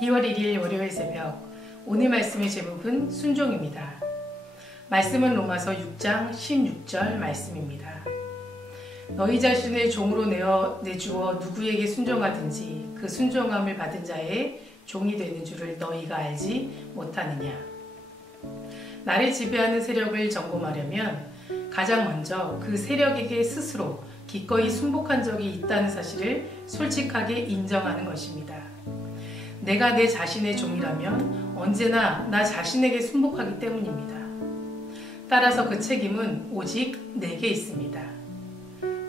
2월 1일 월요일 새벽, 오늘 말씀의 제목은 순종입니다. 말씀은 로마서 6장 16절 말씀입니다. 너희 자신을 종으로 내주어 누구에게 순종하든지 그 순종함을 받은 자의 종이 되는 줄을 너희가 알지 못하느냐. 나를 지배하는 세력을 점검하려면 가장 먼저 그 세력에게 스스로 기꺼이 순복한 적이 있다는 사실을 솔직하게 인정하는 것입니다. 내가 내 자신의 종이라면 언제나 나 자신에게 순복하기 때문입니다. 따라서 그 책임은 오직 내게 있습니다.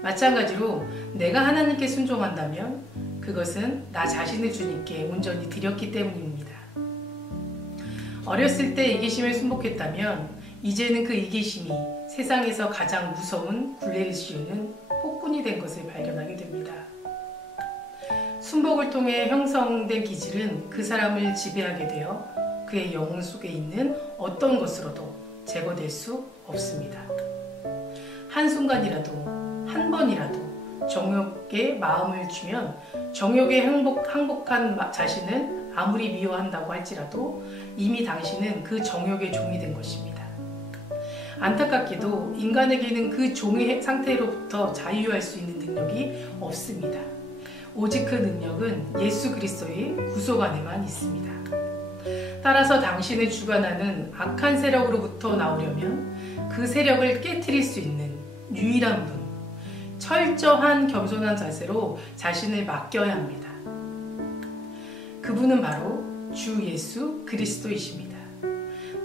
마찬가지로 내가 하나님께 순종한다면 그것은 나 자신을 주님께 온전히 드렸기 때문입니다. 어렸을 때 이기심에 순복했다면 이제는 그 이기심이 세상에서 가장 무서운 굴레를 씌우는 폭군이 된 것을 발견하게 됩니다. 순복을 통해 형성된 기질은 그 사람을 지배하게 되어 그의 영혼 속에 있는 어떤 것으로도 제거될 수 없습니다. 한순간이라도, 한 번이라도 정욕에 마음을 주면 정욕에 항복한 자신을 아무리 미워한다고 할지라도 이미 당신은 그 정욕의 종이 된 것입니다. 안타깝게도 인간에게는 그 종의 상태로부터 자유할 수 있는 능력이 없습니다. 오직 그 능력은 예수 그리스도의 구속 안에만 있습니다. 따라서 당신을 주관하는 악한 세력으로부터 나오려면 그 세력을 깨트릴 수 있는 유일한 분, 철저한 겸손한 자세로 자신을 맡겨야 합니다. 그분은 바로 주 예수 그리스도이십니다.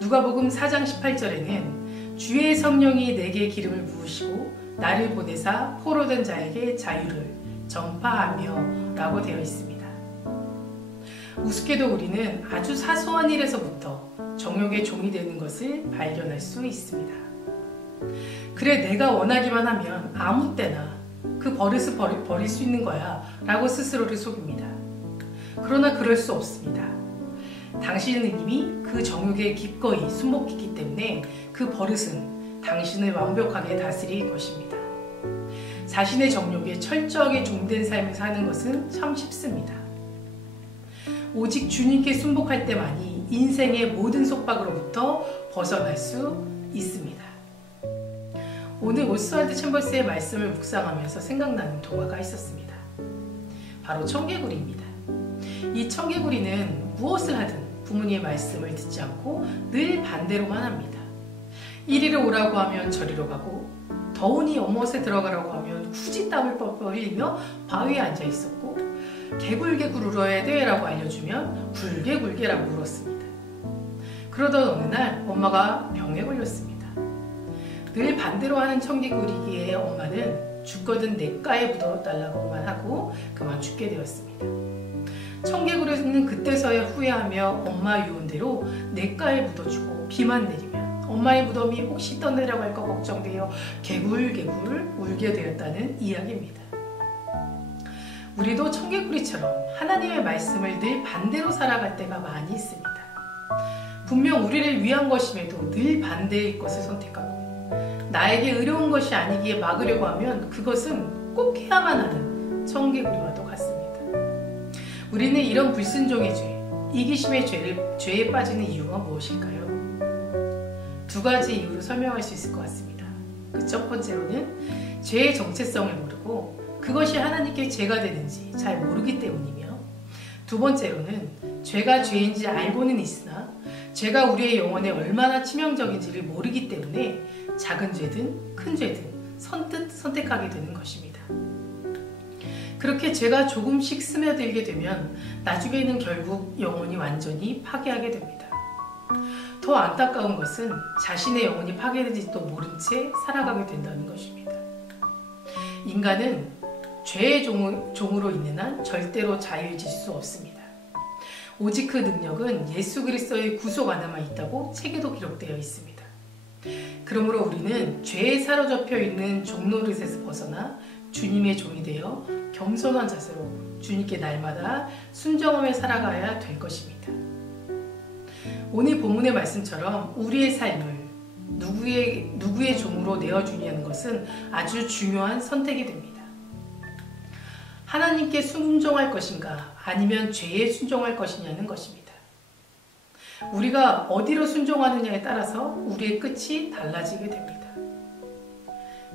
누가복음 4장 18절에는 주의 성령이 내게 기름을 부으시고 나를 보내사 포로된 자에게 자유를 전파하며 라고 되어 있습니다. 우습게도 우리는 아주 사소한 일에서부터 정욕의 종이 되는 것을 발견할 수 있습니다. 그래, 내가 원하기만 하면 아무 때나 그 버릇을 버릴 수 있는 거야 라고 스스로를 속입니다. 그러나 그럴 수 없습니다. 당신은 이미 그 정욕에 기꺼이 순복했기 때문에 그 버릇은 당신을 완벽하게 다스릴 것입니다. 자신의 정욕에 철저하게 종된 삶을 사는 것은 참 쉽습니다. 오직 주님께 순복할 때만이 인생의 모든 속박으로부터 벗어날 수 있습니다. 오늘 오스왈드 챔버스의 말씀을 묵상하면서 생각나는 동화가 있었습니다. 바로 청개구리입니다. 이 청개구리는 무엇을 하든 부모님의 말씀을 듣지 않고 늘 반대로만 합니다. 이리로 오라고 하면 저리로 가고, 더우니 연못에 들어가라고 하면 굳이 땀을 뻘뻘 흘리며 바위에 앉아 있었고, 개굴개굴 울어야 돼 라고 알려주면 굴개굴개라고 울었습니다. 그러던 어느 날 엄마가 병에 걸렸습니다. 늘 반대로 하는 청개구리의 엄마는 죽거든 냇가에 묻어달라고만 하고 그만 죽게 되었습니다. 청개구리는 그때서야 후회하며 엄마 유언대로 냇가에 묻어주고 비만 내리면 엄마의 무덤이 혹시 떠내려갈 거 걱정되어 개굴개굴 울게 되었다는 이야기입니다. 우리도 청개구리처럼 하나님의 말씀을 늘 반대로 살아갈 때가 많이 있습니다. 분명 우리를 위한 것임에도 늘 반대의 것을 선택하고, 나에게 의로운 것이 아니기에 막으려고 하면 그것은 꼭 해야만 하는 청개구리와도 같습니다. 우리는 이런 불순종의 죄, 이기심의 죄에 빠지는 이유가 무엇일까요? 두 가지 이유로 설명할 수 있을 것 같습니다. 그 첫 번째로는 죄의 정체성을 모르고 그것이 하나님께 죄가 되는지 잘 모르기 때문이며, 두 번째로는 죄가 죄인지 알고는 있으나 죄가 우리의 영혼에 얼마나 치명적인지를 모르기 때문에 작은 죄든 큰 죄든 선뜻 선택하게 되는 것입니다. 그렇게 죄가 조금씩 스며들게 되면 나중에는 결국 영혼이 완전히 파괴하게 됩니다. 더 안타까운 것은 자신의 영혼이 파괴된지도 모른 채 살아가게 된다는 것입니다. 인간은 죄의 종으로 있는 한 절대로 자유해질 수 없습니다. 오직 그 능력은 예수 그리스도의 구속 안에만 있다고 책에도 기록되어 있습니다. 그러므로 우리는 죄에 사로잡혀 있는 종노릇에서 벗어나 주님의 종이 되어 겸손한 자세로 주님께 날마다 순종하며 살아가야 될 것입니다. 오늘 본문의 말씀처럼 우리의 삶을 누구의 종으로 내어주냐는 것은 아주 중요한 선택이 됩니다. 하나님께 순종할 것인가 아니면 죄에 순종할 것이냐는 것입니다. 우리가 어디로 순종하느냐에 따라서 우리의 끝이 달라지게 됩니다.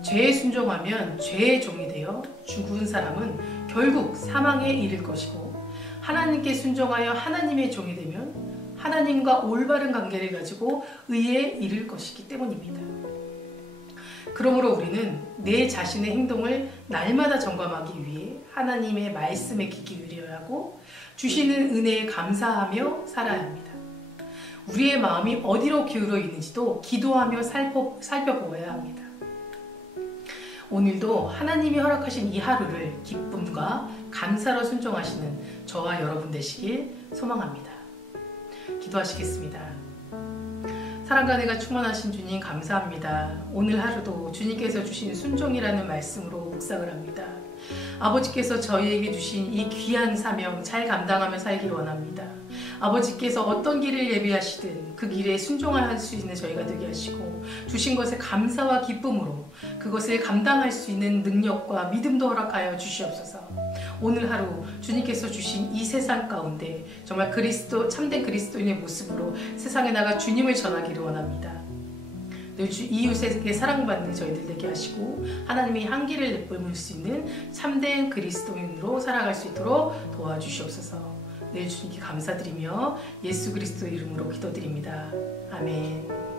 죄에 순종하면 죄의 종이 되어 죽은 사람은 결국 사망에 이를 것이고, 하나님께 순종하여 하나님의 종이 되면 하나님과 올바른 관계를 가지고 의에 이를 것이기 때문입니다. 그러므로 우리는 내 자신의 행동을 날마다 점검하기 위해 하나님의 말씀에 귀 기울여야 하고 주시는 은혜에 감사하며 살아야 합니다. 우리의 마음이 어디로 기울어 있는지도 기도하며 살펴보아야 합니다. 오늘도 하나님이 허락하신 이 하루를 기쁨과 감사로 순종하시는 저와 여러분 되시길 소망합니다. 기도하시겠습니다. 사랑과 은혜가 충만하신 주님 감사합니다. 오늘 하루도 주님께서 주신 순종이라는 말씀으로 묵상을 합니다. 아버지께서 저희에게 주신 이 귀한 사명 잘 감당하며 살기를 원합니다. 아버지께서 어떤 길을 예비하시든 그 길에 순종할 수 있는 저희가 되게 하시고, 주신 것에 감사와 기쁨으로 그것을 감당할 수 있는 능력과 믿음도 허락하여 주시옵소서. 오늘 하루 주님께서 주신 이 세상 가운데 정말 참된 그리스도인의 모습으로 세상에 나가 주님을 전하기를 원합니다. 늘 이웃에게 사랑받는 저희들 되게 하시고 하나님의 향기를 내뿜을 수 있는 참된 그리스도인으로 살아갈 수 있도록 도와주시옵소서. 늘 주님께 감사드리며 예수 그리스도 이름으로 기도드립니다. 아멘.